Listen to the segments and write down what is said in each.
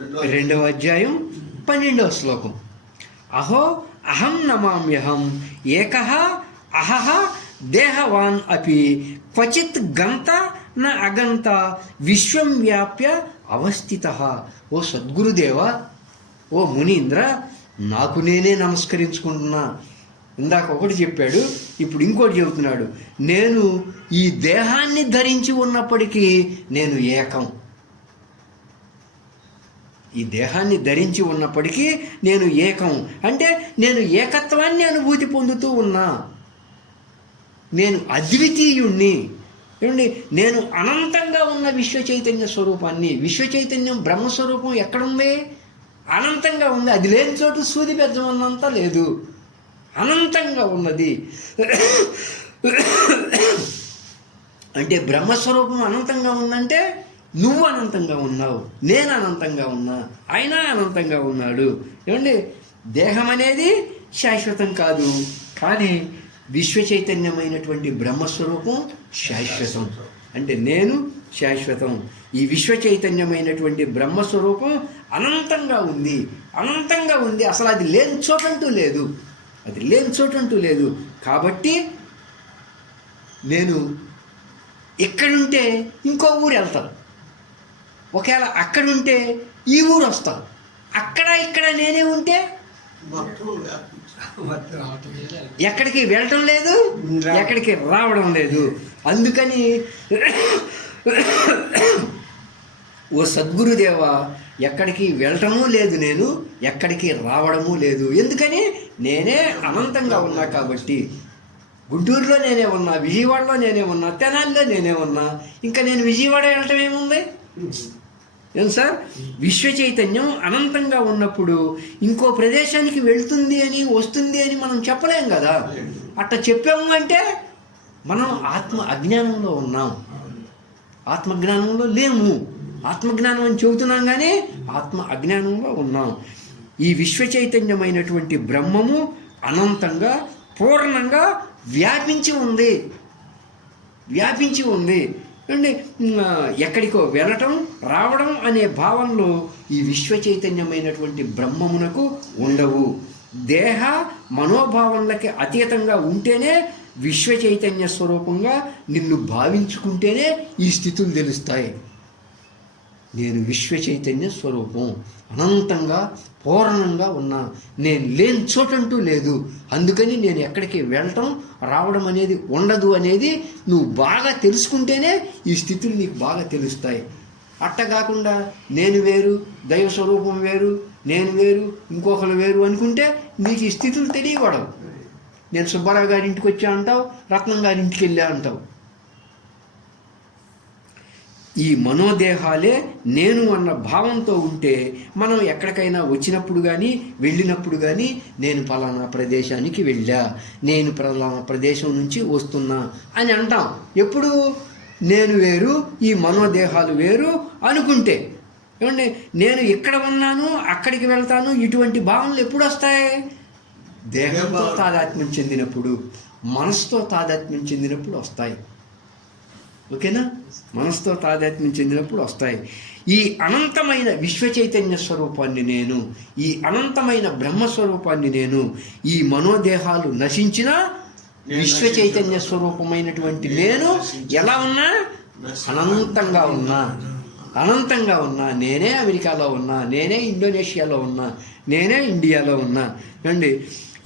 2వ అధ్యాయం 12వ శ్లోకం. అహో అహం నమామ్యహం ఏకః అహః దేహవాన్ అపి క్వచిత్ గంత న అగంత విశ్వం వ్యాప్య అవస్థితః. ఓ సద్గురుదేవ, ఓ మునీంద్ర, నాకు నేనే నమస్కరించుకుంటున్నా. ఇందాక ఒకటి చెప్పాడు, ఇప్పుడు ఇంకోటి చెబుతున్నాడు. నేను ఈ దేహాన్ని ధరించి ఉన్నప్పటికీ నేను ఏకం. ఈ దేహాన్ని ధరించి ఉన్నప్పటికీ నేను ఏకం అంటే నేను ఏకత్వాన్ని అనుభూతి పొందుతూ ఉన్నా. నేను అద్వితీయుణ్ణి. ఏమండి, నేను అనంతంగా ఉన్న విశ్వ చైతన్య స్వరూపాన్ని. విశ్వ చైతన్యం బ్రహ్మస్వరూపం ఎక్కడుంది? అనంతంగా ఉంది. అది లేని చోటు సూది బెజ్జమన్నంత లేదు, అనంతంగా ఉన్నది. అంటే బ్రహ్మస్వరూపం అనంతంగా ఉందంటే నువ్వు అనంతంగా ఉన్నావు, నేను అనంతంగా ఉన్నా, ఆయన అనంతంగా ఉన్నాడు. ఏమండి, దేహం అనేది శాశ్వతం కాదు, కానీ విశ్వ చైతన్యమైనటువంటి బ్రహ్మస్వరూపం శాశ్వతం. అంటే నేను శాశ్వతం, ఈ విశ్వ చైతన్యమైనటువంటి బ్రహ్మస్వరూపం అనంతంగా ఉంది, అనంతంగా ఉంది. అసలు అది లేని చోటంటూ లేదు, అది లేని చోటంటూ లేదు. కాబట్టి నేను ఎక్కడుంటే ఇంకో ఊరు వెళ్తాను, ఒకవేళ అక్కడుంటే ఈ ఊరు వస్తాను, అక్కడ ఇక్కడ నేనే ఉంటే ఎక్కడికి వెళ్ళటం లేదు, ఎక్కడికి రావడం లేదు. అందుకని ఓ సద్గురుదేవ, ఎక్కడికి వెళ్ళటము లేదు, నేను ఎక్కడికి రావడము లేదు. ఎందుకని? నేనే అనంతంగా ఉన్నా కాబట్టి. గుంటూరులో నేనే ఉన్నా, విజయవాడలో నేనే ఉన్నా, తెనాలిలో నేనే ఉన్నా. ఇంకా నేను విజయవాడ వెళ్ళటం ఏముంది? ఏం సార్, విశ్వ చైతన్యం అనంతంగా ఉన్నప్పుడు ఇంకో ప్రదేశానికి వెళ్తుంది అని వస్తుంది అని మనం చెప్పలేం కదా. అట్లా చెప్పాము అంటే మనం ఆత్మ అజ్ఞానంలో ఉన్నాం, ఆత్మజ్ఞానంలో లేము. ఆత్మజ్ఞానం అని చెబుతున్నాం కానీ ఆత్మ అజ్ఞానంలో ఉన్నాం. ఈ విశ్వ చైతన్యమైనటువంటి బ్రహ్మము అనంతంగా పూర్ణంగా వ్యాపించి ఉంది, వ్యాపించి ఉంది. అంటే ఎక్కడికో వెళ్ళటం రావడం అనే భావంలో ఈ విశ్వ చైతన్యమైనటువంటి బ్రహ్మమునకు ఉండవు. దేహ మనోభావనలకి అతీతంగా ఉంటేనే విశ్వ చైతన్య స్వరూపంగా నిన్ను భావించుకుంటేనే ఈ స్థితులు తెలుస్తాయి. నేను విశ్వ చైతన్య స్వరూపం, అనంతంగా పూర్ణంగా ఉన్నా, నేను లేని చోటంటూ లేదు. అందుకని నేను ఎక్కడికి వెళ్ళటం రావడం అనేది ఉండదు అనేది నువ్వు బాగా తెలుసుకుంటేనే ఈ స్థితులు నీకు బాగా తెలుస్తాయి. అట్ట కాకుండా నేను వేరు, దైవ స్వరూపం వేరు, నేను వేరు, ఇంకొకరు వేరు అనుకుంటే నీకు ఈ స్థితులు తెలియబడవు. నేను సుబ్బారావు గారి ఇంటికి వచ్చా అంటావు, రత్నం గారి ఇంటికి వెళ్ళా అంటావు. ఈ మనోదేహాలే నేను అన్న భావంతో ఉంటే మనం ఎక్కడికైనా వచ్చినప్పుడు కానీ వెళ్ళినప్పుడు కానీ నేను పలానా ప్రదేశానికి వెళ్ళా, నేను పలానా ప్రదేశం నుంచి వస్తున్నా అని అంటాం. ఎప్పుడు? నేను వేరు, ఈ మనోదేహాలు వేరు అనుకుంటే. ఏమండి, నేను ఇక్కడ ఉన్నాను, అక్కడికి వెళ్తాను, ఇటువంటి భావనలు ఎప్పుడు వస్తాయి? దేహంతో తాదాత్మ్యం చెందినప్పుడు, మనసుతో తాదాత్మ్యం చెందినప్పుడు వస్తాయి. ఓకేనా? మనసుతో తాదాత్మ్యం చెందినప్పుడు వస్తాయి. ఈ అనంతమైన విశ్వ చైతన్య స్వరూపాన్ని నేను, ఈ అనంతమైన బ్రహ్మస్వరూపాన్ని నేను, ఈ మనోదేహాలు నశించినా విశ్వ చైతన్య స్వరూపమైనటువంటి నేను ఎలా ఉన్నా? అనంతంగా ఉన్నా, అనంతంగా ఉన్నా. నేనే అమెరికాలో ఉన్నా, నేనే ఇండోనేషియాలో ఉన్నా, నేనే ఇండియాలో ఉన్నా. అండి,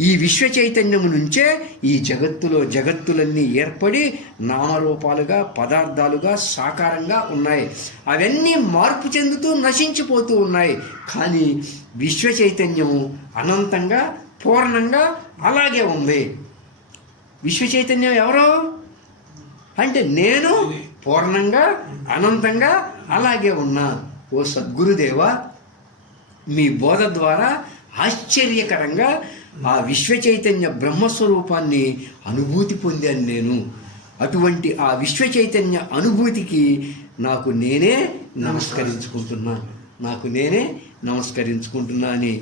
ఈ విశ్వ చైతన్యము నుంచే ఈ జగత్తులో జగత్తులన్నీ ఏర్పడి నామరూపాలుగా, పదార్థాలుగా, సాకారంగా ఉన్నాయి. అవన్నీ మార్పు చెందుతూ నశించిపోతూ ఉన్నాయి. కానీ విశ్వ చైతన్యము అనంతంగా పూర్ణంగా అలాగే ఉంది. విశ్వ చైతన్యం ఎవరో అంటే నేను పూర్ణంగా అనంతంగా అలాగే ఉన్నా. ఓ సద్గురుదేవ, మీ బోధ ద్వారా ఆశ్చర్యకరంగా ఆ విశ్వ చైతన్య బ్రహ్మస్వరూపాన్ని అనుభూతి పొందాను నేను. అటువంటి ఆ విశ్వ చైతన్య అనుభూతికి నాకు నేనే నమస్కరించుకుంటున్నా, నాకు నేనే నమస్కరించుకుంటున్నా అని